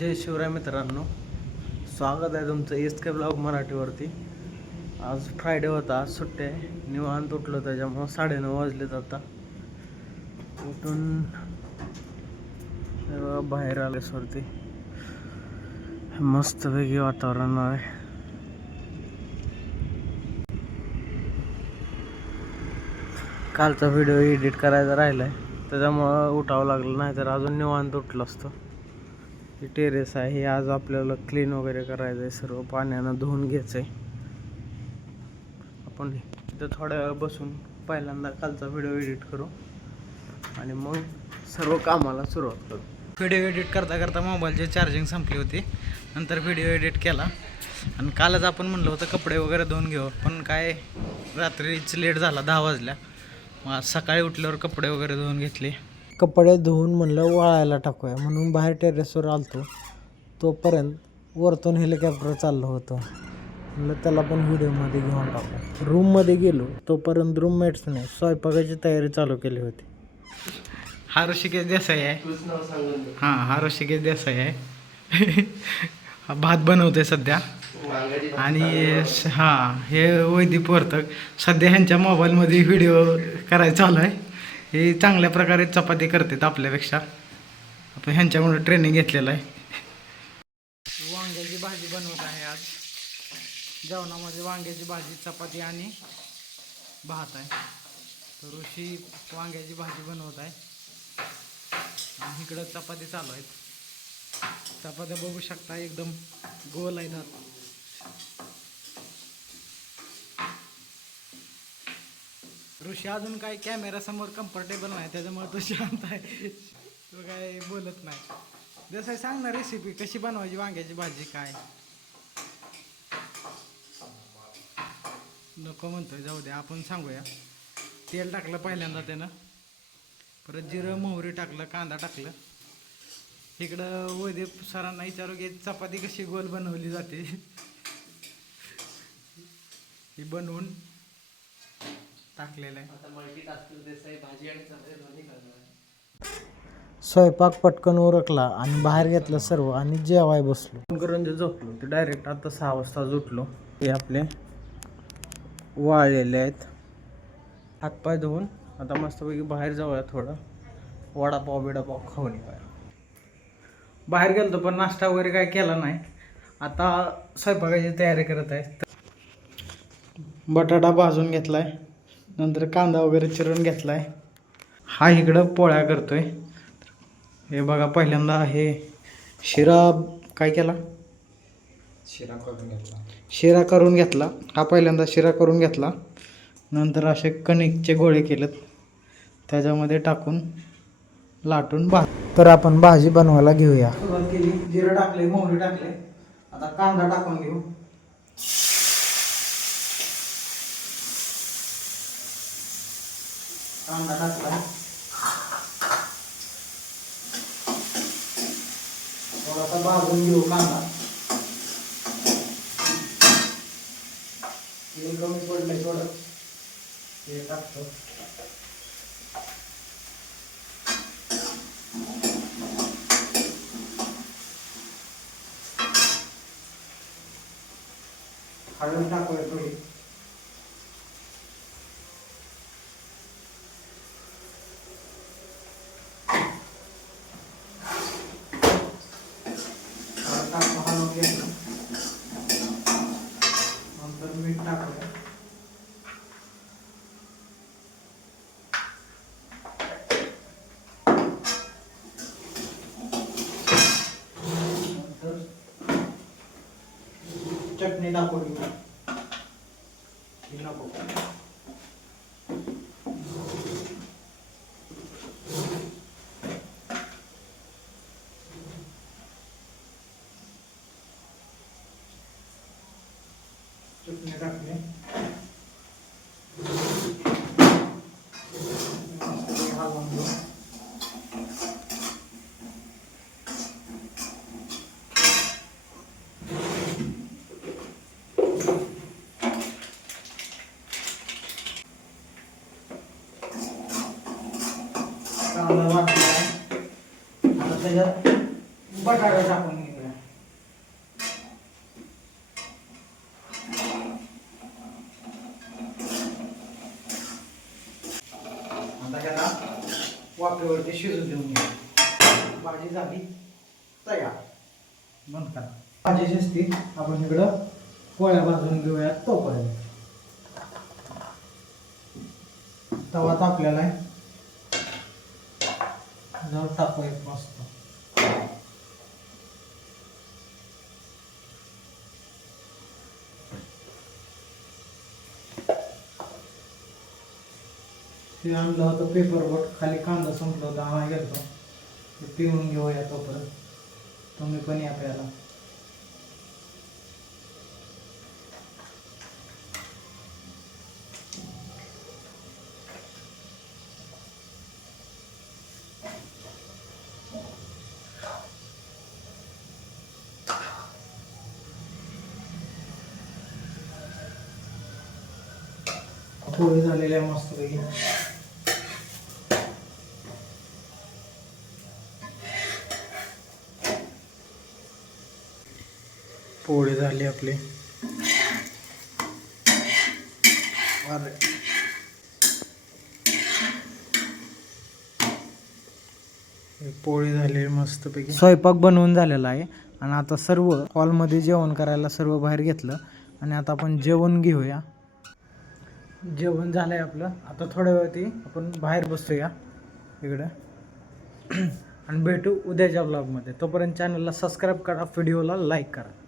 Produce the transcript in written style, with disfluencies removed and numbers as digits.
जय शिवराय मित्रांनो, स्वागत आहे तुमचं एस के ब्लॉग मराठीवरती. आज फ्रायडे होता, आज सुट्टी आहे. निवांत उठलो त्याच्यामुळं 9:30 वाजलेत आता. उठून बाहेर आलेसवरती मस्तपैकी वातावरण आहे. कालचा व्हिडिओ एडिट करायचा राहिला आहे, त्याच्यामुळं उठावं लागलं, नाही तर अजून निवांत उठलो असतो. ही टेरेस आहे, हे आज आपल्याला क्लीन वगैरे करायचं आहे, सर्व पाण्यानं धुवून घ्यायचं आहे. आपण इथं थोड्या वेळ बसून पहिल्यांदा कालचा व्हिडिओ एडिट करू आणि मग सर्व कामाला सुरुवात करू. व्हिडिओ एडिट करता करता मोबाईलची चार्जिंग संपली होती. नंतर व्हिडिओ एडिट केला आणि कालच आपण म्हणलं होतं कपडे वगैरे धुवून घेऊ, पण काय रात्रीच लेट झाला, 10 वाजल्या. मग आज सकाळी उठल्यावर कपडे वगैरे धुवून घेतले. कपडे धुवून म्हणलं वाळायला टाकूया म्हणून बाहेर टेरेसवर आलतो. तोपर्यंत वरतून हेलिकॉप्टर चाललं होतं, म्हणलं त्याला पण व्हिडिओमध्ये घेऊन टाकू. रूममध्ये गेलो तोपर्यंत रूममेट्सने स्वयंपाकाची तयारी चालू केली होती. हा ऋषिकेश देसाई आहे. हां, हा ऋषिकेश देसाई आहे. भात बनवते सध्या. आणि हां, हे वैदिक वर्तक सध्या ह्यांच्या मोबाईलमध्ये व्हिडिओ करायचा चालू आहे. हे चांगल्या प्रकारे चपाती करतात आपल्यापेक्षा, आपण ह्यांच्यामुळे ट्रेनिंग घेतलेलं आहे. वांग्याची भाजी बनवत आहे आज. जेवणामध्ये वांग्याची भाजी, चपाती आणि भात आहे. तर ऋषी वांग्याची भाजी बनवत आहे आणि इकडं चपाती चालू आहेत. चपात्या बघू शकता, एकदम गोल आहेत. ऋषी अजून काय कॅमेरासमोर कम्फर्टेबल नाही, त्याच्यामुळे तो शांत आहे, तो काय बोलत नाही. जसं सांग ना रेसिपी, कशी बनवायची वांग्याची भाजी काय? नको म्हणतोय, जाऊ द्या, आपण सांगूया. तेल टाकलं पहिल्यांदा त्यानं, परत जिरं मोहरी टाकलं, कांदा टाकलं. इकडं वैद्य सरांना विचारू की चपाती कशी गोल बनवली जाते. ही बनवून टाकलेलं आहे. स्वयंपाक पटकन उरकला आणि बाहेर घेतलं सर्व आणि जेवाय बसलो. करून जे झोपलो ते डायरेक्ट आता 6 वाजता उठलो. हे आपले वाळलेले आहेत. हातपाय धुवून आता मस्तपैकी बाहेर जाऊया, थोडं वडापाव बिडापाव खाऊन येऊया. बाहेर गेलो पण नाश्ता वगैरे काय केला नाही. आता स्वयंपाकाची तयारी करत आहे. बटाटा भाजून घेतलाय, नंतर कांदा वगैरे चिरून घेतलाय. हा इकडं पोळ्या करतोय. हे बघा, पहिल्यांदा हे शिरा काय केला, शिरा करून घेतला. हा पहिल्यांदा शिरा करून घेतला, नंतर असे कणिकचे गोळे केलेत, त्याच्यामध्ये टाकून लाटून तर आपण भाजी बनवायला घेऊया. सुरुवात केली, जिरं टाकले, मोहरी टाकले. आता कांदा टाकून घेऊ. कांदा टाकला, थोडासा भाजून घेऊ कांदा. हे कमी पडलंय थोडं, हे टाकतो. हळद टाकूया थोडी. हलवून घ्यायचं, नंतर मीठ टाकूया. नंतर चटणी टाकून घेऊ. नको चटणी टाकली. हलवून घेऊ. कांदा वाटला, आता त्याच्यात बटाटा टाकून घेऊया. आता ह्याला वाफेवरती शिजू देऊन घेऊ. भाजी झाली तयार. बंद करा. भाजी शिजती, आपण इकडं पोळ्या भाजून घेऊया तोपर्यंत. तवा तापलेला आहे, जर टाकू एक मस्त. ते आणलं होतं पेपर बोट, खाली कांदा संपला होता, हा गेलतो. ते पिऊन घेऊया तोपर्यंत. तुम्ही पण या प्यायला. पोळी झालेली आहे मस्तपैकी. पोळी झाली आपली. पोळी झाली मस्तपैकी. स्वयंपाक बनवून झालेला आहे आणि आता सर्व हॉलमध्ये जेवण करायला सर्व बाहेर घेतलं आणि आता आपण जेवण घेऊया. जेवण झालंय आपलं. आता थोड्या वेळाती आपण बाहेर बसूया इकडं आणि भेटू उद्याच्या ब्लॉगमध्ये. तोपर्यंत चॅनलला सबस्क्राईब करा, व्हिडिओला लाईक करा.